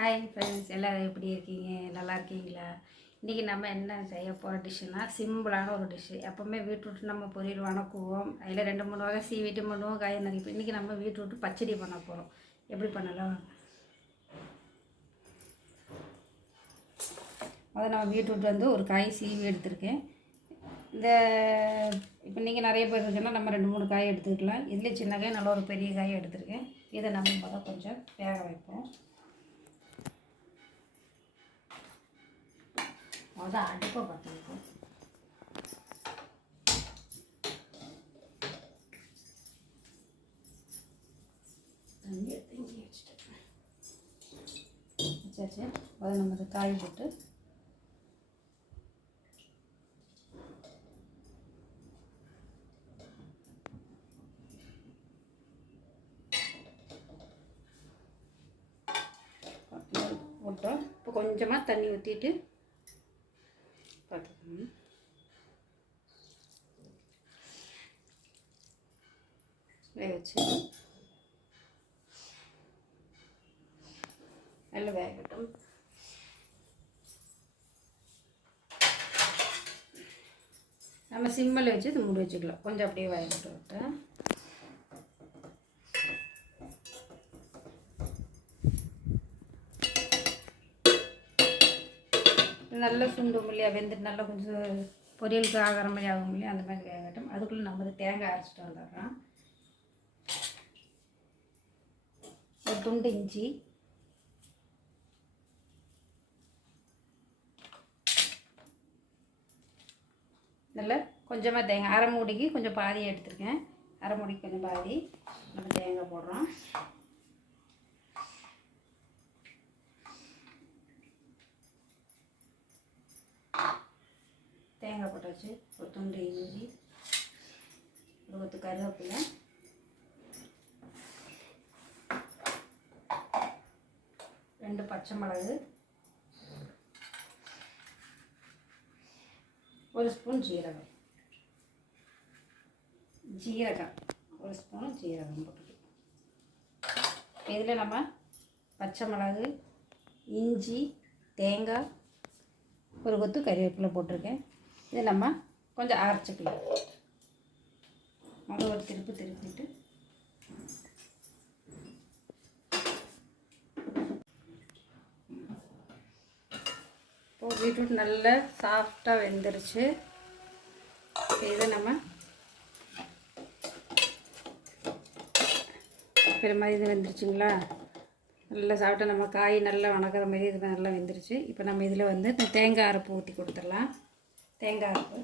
Hi friends, எல்லோரும் எப்படி இருக்கீங்க? நல்லா இருக்கீங்களா? இன்றைக்கி நம்ம என்ன செய்ய போகிற டிஷ்ஷுனா சிம்பிளான ஒரு டிஷ்ஷு. எப்போவுமே பீட்ரூட் நம்ம பொரியல் வணக்குவோம், அதில் 2-3 வகை சீவிட்டு பண்ணுவோம், காயை நறுப்போம். இன்றைக்கி நம்ம பீட்ரூட் பச்சடி பண்ண போகிறோம். எப்படி பண்ணலாம்? முதல்ல நம்ம பீட்ரூட் வந்து ஒரு காய் சீவி எடுத்திருக்கேன். இந்த இப்போ நீங்கள் நிறைய பேர் இருக்குன்னா நம்ம 2-3 காய் எடுத்துக்கலாம். இதில் சின்ன காய், நல்ல ஒரு பெரிய காயை எடுத்துருக்கேன். இதை நம்ம முதல்ல கொஞ்சம் வேக வைப்போம். அடுப்பை பார்த்துருக்கோம். தண்ணி எடுத்து இங்கே வச்சுட்டேன். வச்சாச்சு. அதை நம்ம காய் போட்டு போட்டோம். இப்போ கொஞ்சமாக தண்ணி ஊற்றிட்டு பார்த்துக்கணும். வேக வச்சு நல்லா வேகட்டும். நம்ம சிம்மில் வச்சு இது மூடி வச்சுக்கலாம். கொஞ்சம் அப்படியே வேகட்டும் விட்டேன். நல்லா சுண்டும் இல்லையா, வெந்துட்டு நல்லா கொஞ்சம் பொரியலுக்கு ஆகிற மாதிரி ஆகும் இல்லையா, அந்த மாதிரி வேகட்டும். அதுக்குள்ளே நம்ம தேங்காய் அரைச்சிட்டு வந்துடுறோம். ஒரு துண்டு இஞ்சி, நல்லா கொஞ்சமாக தேங்காய், அரை மூடிக்கு கொஞ்சம் பாதி எடுத்துருக்கேன். அரை மூடிக்கு கொஞ்சம் பாதி நம்ம தேங்காய் போடுறோம். தேங்காய் போட்டாச்சு. ஒரு துண்டு இஞ்சி, ஒரு கொத்து கருவேப்பிலை, ரெண்டு பச்சை மிளகு, ஒரு ஸ்பூன் ஜீரகம், ஒரு ஸ்பூன் ஜீரகம் போட்டுட்டு இதில் நம்ம பச்சை மிளகு, இஞ்சி, தேங்காய், ஒரு கொத்து கறிவேப்பிலை போட்டிருக்கேன். இதை நம்ம கொஞ்சம் அரைச்சிக்கலாம். முதல் ஒரு திருப்பிட்டு இப்போ பீட்ரூட் நல்லா சாஃப்டாக வெந்துருச்சு. இதை நம்ம பெரிய மாதிரி இது வெந்துருச்சுங்களா, நல்லா சாப்பிட்டா நம்ம காய் நல்லா வணக்கிற மாதிரி இது நல்லா வெந்துருச்சு. இப்போ நம்ம இதில் வந்து தேங்காய் அரைப்பு ஊற்றி கொடுத்துடலாம். தேங்காய் அரைப்பு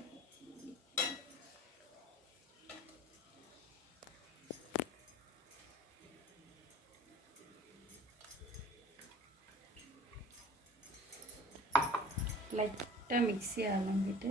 லைட்டாக மிக்ஸி அலம்பிட்டு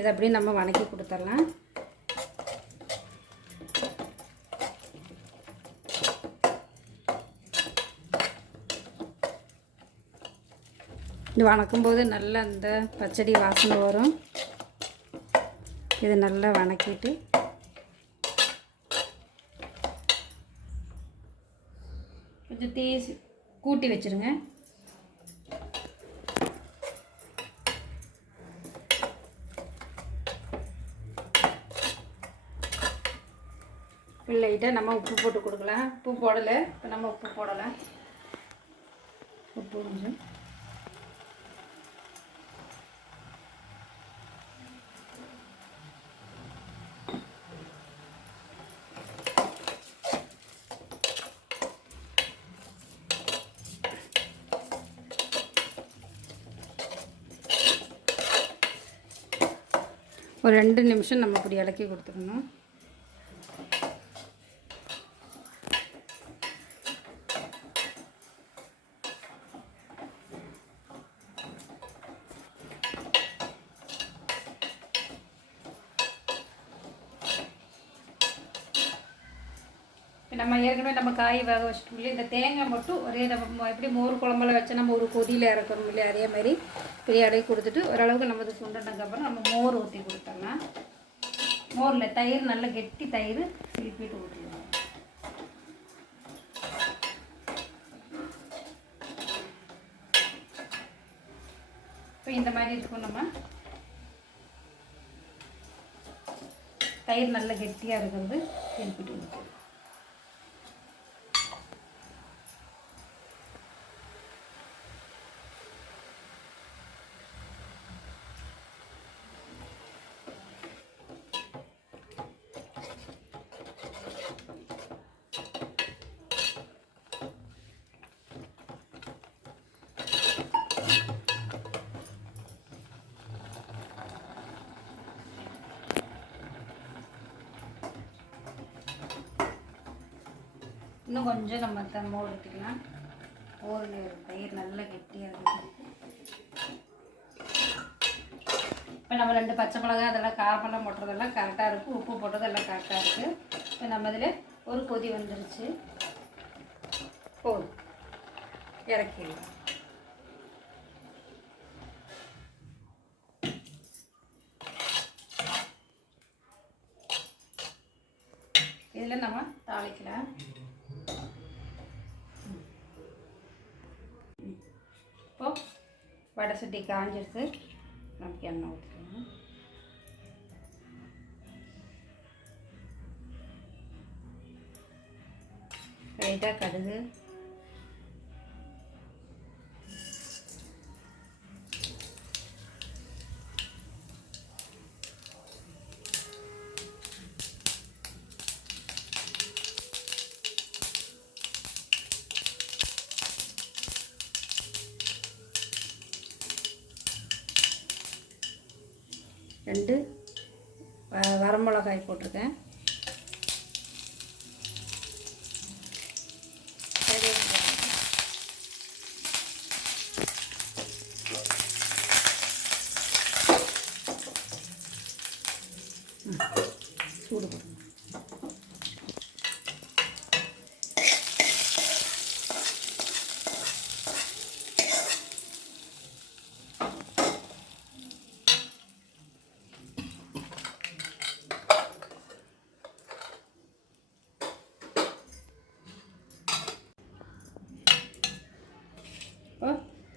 இதை அப்படியே நம்ம வணக்கி கொடுத்துடலாம். இது வணக்கும்போது நல்லா அந்த பச்சடி வாசனை வரும். இதை நல்லா வணக்கிட்டு கொஞ்சம் தீ கூட்டி வச்சுருங்க. லைட்டாக நம்ம உப்பு போட்டு கொடுக்கலாம். உப்பு போடலை, இப்போ நம்ம உப்பு போடலாம். உப்பு கொஞ்சம் ஒரு 2 நிமிஷம் நம்ம இப்படி இலக்கி கொடுத்துக்கணும். நம்ம ஏற்கனவே நம்ம காய் வேக வச்சுட்டோம் இல்லையா, இந்த தேங்காய் மட்டும் ஒரே நம்ம எப்படி மோர் குழம்புல வச்சு நம்ம ஒரு கொதியில் இறக்கணும் இல்லையா, அதே மாதிரி பெரிய அடை கொடுத்துட்டு ஓரளவுக்கு நம்ம இது சுண்டனதுக்கப்புறம் நம்ம மோர் ஊற்றி கொடுத்தோம்னா, மோரில் தயிர் நல்ல கெட்டி தயிர் திருப்பிட்டு ஊற்றிடுவோம். இப்போ இந்த மாதிரி இருக்கும். நம்ம தயிர் நல்ல கெட்டியாக இருக்கிறது திருப்பிட்டு ஊற்றிடுவோம். இன்னும் கொஞ்சம் நம்ம மோர் ஊற்றிக்கலாம். மோர் தயிர் நல்லா கெட்டியாக இருக்குது. இப்போ நம்ம 2 பச்சை மிளகாய் அதெல்லாம் காரமெல்லாம் போட்டுறதெல்லாம் கரெக்டாக இருக்குது, உப்பு போட்டதெல்லாம் கரெக்டாக இருக்குது. இப்போ நம்ம இதில் ஒரு கொதி வந்துருச்சு, போதும், இறக்கிடலாம். இதில் நம்ம தாளிக்கலாம். இப்போது வடை சட்டி காஞ்சிடுச்சு, நமக்கு எண்ணெய் ஊற்றிக்கலாம். லைட்டாக கடுகு, ரெண்டு வரமிளகாய் போட்டிருக்கேன். சூடு போடுங்க.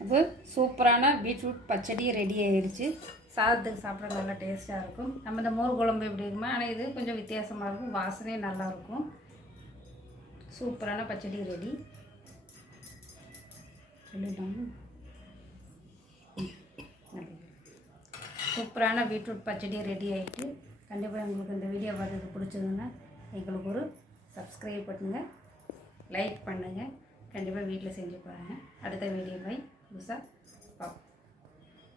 அது சூப்பரான பீட்ரூட் பச்சடி ரெடி ஆயிடுச்சு. சாதத்துக்கு சாப்பிட நல்லா டேஸ்ட்டாக இருக்கும். நம்ம இந்த மோர் குழம்பு எப்படி இருக்குமா, ஆனால் இது கொஞ்சம் வித்தியாசமாக இருக்கும், வாசனையும் நல்லாயிருக்கும். சூப்பரான பச்சடி ரெடி. சொல்லிடலாமா? சூப்பரான பீட்ரூட் பச்சடி ரெடி ஆகிட்டு, கண்டிப்பாக உங்களுக்கு இந்த வீடியோ பார்த்து பிடிச்சதுன்னா எங்களுக்கு ஒரு சப்ஸ்கிரைப் பண்ணுங்கள், லைக் பண்ணுங்கள். கண்டிப்பாக வீட்டில் செஞ்சு பாருங்கள். அடுத்த வீடியோ பை புதுசாக